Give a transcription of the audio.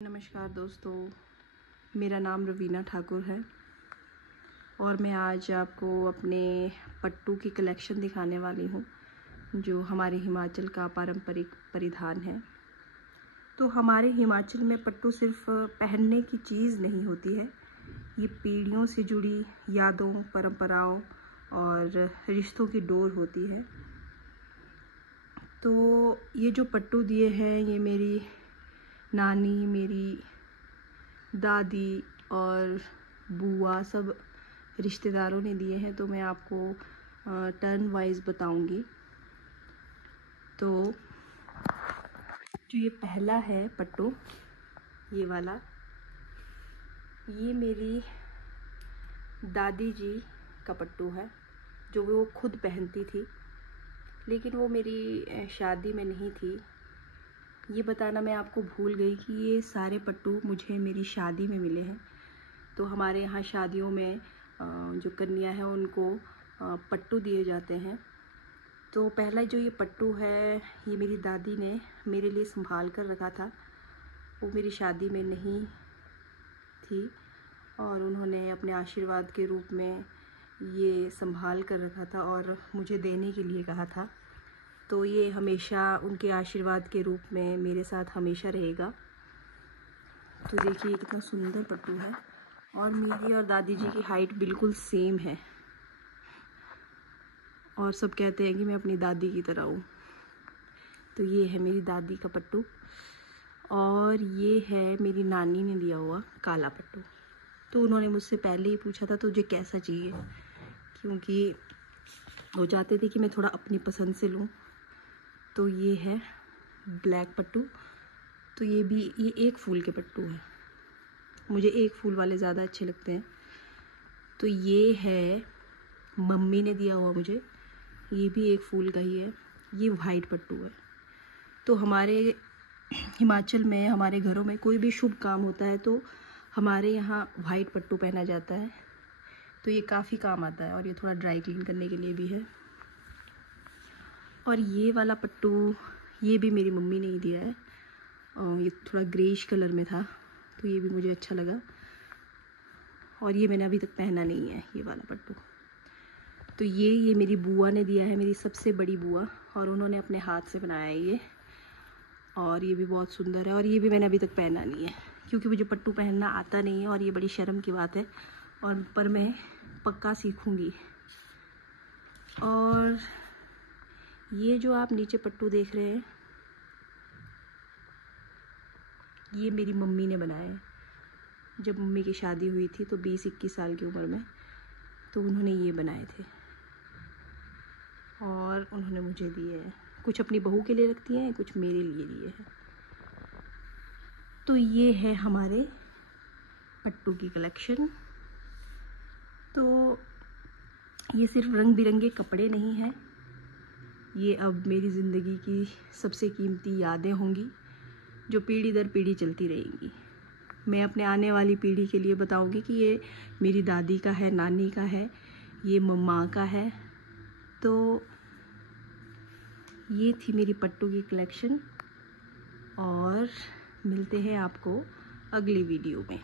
नमस्कार दोस्तों, मेरा नाम रवीना ठाकुर है और मैं आज आपको अपने पट्टू की कलेक्शन दिखाने वाली हूँ जो हमारे हिमाचल का पारंपरिक परिधान है। तो हमारे हिमाचल में पट्टू सिर्फ पहनने की चीज़ नहीं होती है, ये पीढ़ियों से जुड़ी यादों, परंपराओं और रिश्तों की डोर होती है। तो ये जो पट्टू दिए हैं ये मेरी नानी, मेरी दादी और बुआ सब रिश्तेदारों ने दिए हैं। तो मैं आपको टर्न वाइज बताऊंगी। तो जो ये पहला है पट्टू, ये वाला, ये मेरी दादी जी का पट्टू है जो वो खुद पहनती थी, लेकिन वो मेरी शादी में नहीं थी। ये बताना मैं आपको भूल गई कि ये सारे पट्टू मुझे मेरी शादी में मिले हैं। तो हमारे यहाँ शादियों में जो कन्या है उनको पट्टू दिए जाते हैं। तो पहला जो ये पट्टू है ये मेरी दादी ने मेरे लिए संभाल कर रखा था। वो मेरी शादी में नहीं थी और उन्होंने अपने आशीर्वाद के रूप में ये संभाल कर रखा था और मुझे देने के लिए कहा था। तो ये हमेशा उनके आशीर्वाद के रूप में मेरे साथ हमेशा रहेगा। तो देखिए कितना सुंदर पट्टू है और मेरी और दादी जी की हाइट बिल्कुल सेम है और सब कहते हैं कि मैं अपनी दादी की तरह हूँ। तो ये है मेरी दादी का पट्टू और ये है मेरी नानी ने दिया हुआ काला पट्टू। तो उन्होंने मुझसे पहले ही पूछा था तुझे कैसा चाहिए, क्योंकि वो चाहते थे कि मैं थोड़ा अपनी पसंद से लूँ। तो ये है ब्लैक पट्टू। तो ये एक फूल के पट्टू हैं, मुझे एक फूल वाले ज़्यादा अच्छे लगते हैं। तो ये है मम्मी ने दिया हुआ मुझे, ये भी एक फूल का ही है, ये वाइट पट्टू है। तो हमारे हिमाचल में हमारे घरों में कोई भी शुभ काम होता है तो हमारे यहाँ वाइट पट्टू पहना जाता है। तो ये काफ़ी काम आता है और ये थोड़ा ड्राई क्लीन करने के लिए भी है। और ये वाला पट्टू ये भी मेरी मम्मी ने ही दिया है और ये थोड़ा ग्रेइश कलर में था, तो ये भी मुझे अच्छा लगा। और ये मैंने अभी तक पहना नहीं है ये वाला पट्टू। तो ये मेरी बुआ ने दिया है, मेरी सबसे बड़ी बुआ, और उन्होंने अपने हाथ से बनाया है ये। और ये भी बहुत सुंदर है और ये भी मैंने अभी तक पहना नहीं है क्योंकि मुझे पट्टू पहनना आता नहीं है और ये बड़ी शर्म की बात है, और पर मैं पक्का सीखूँगी। और ये जो आप नीचे पट्टू देख रहे हैं ये मेरी मम्मी ने बनाया है। जब मम्मी की शादी हुई थी तो 20-21 साल की उम्र में, तो उन्होंने ये बनाए थे और उन्होंने मुझे दिए हैं। कुछ अपनी बहू के लिए रखती हैं, कुछ मेरे लिए दिए हैं। तो ये है हमारे पट्टू की कलेक्शन। तो ये सिर्फ रंग बिरंगे कपड़े नहीं हैं, ये अब मेरी ज़िंदगी की सबसे कीमती यादें होंगी जो पीढ़ी दर पीढ़ी चलती रहेंगी। मैं अपने आने वाली पीढ़ी के लिए बताऊंगी कि ये मेरी दादी का है, नानी का है, ये मम्मा का है। तो ये थी मेरी पट्टू की कलेक्शन और मिलते हैं आपको अगली वीडियो में।